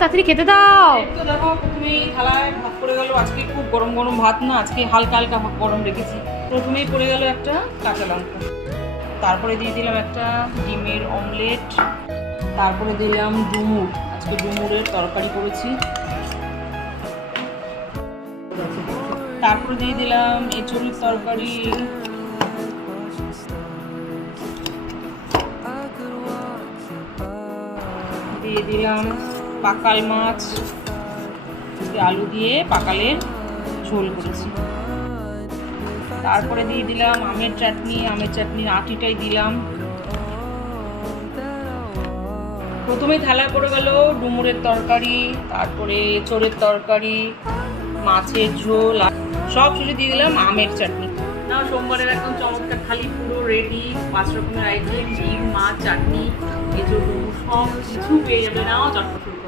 তাড়াতাড়ি খেতে দাও। তো দেখো প্রথমেই থালায় ভাত পড়ে গেল। আজকে খুব গরম গরম ভাত না, আজকে হালকা হালকা গরম রেখেছি। প্রথমেই পড়ে গেল একটা কাঁচা লঙ্কা, তারপরে দিয়ে দিলাম একটা ডিমের অমলেট, তারপরে দিলাম ডুমুর, আজকে ডুমুরের তরকারি করেছি, তারপরে দিয়ে দিলাম এঁচোড়ের তরকারি, দিয়ে দিলাম পাকাল মাছ, আলু দিয়ে পাকালের ঝোল করেছি, তারপরে দিয়ে দিলাম আমের চাটনি, আমের চাটনির আটিটাই দিলাম। প্রথমেই থালায় পড়ে গেল ডুমুরের তরকারি, তারপরে এঁচোড়ের তরকারি, মাছের ঝোল, সব শেষে দিয়ে দিলাম আমের চাটনি। না, সোমবারের একদম চমৎকার থালি পুরো রেডি। 5 রকমের আইটেম, ডিম, মাছ, চাটনি, এঁচোড়, ডুমুর সব কিছু পেয়ে যাবে। নাও চটপট শুরু করো।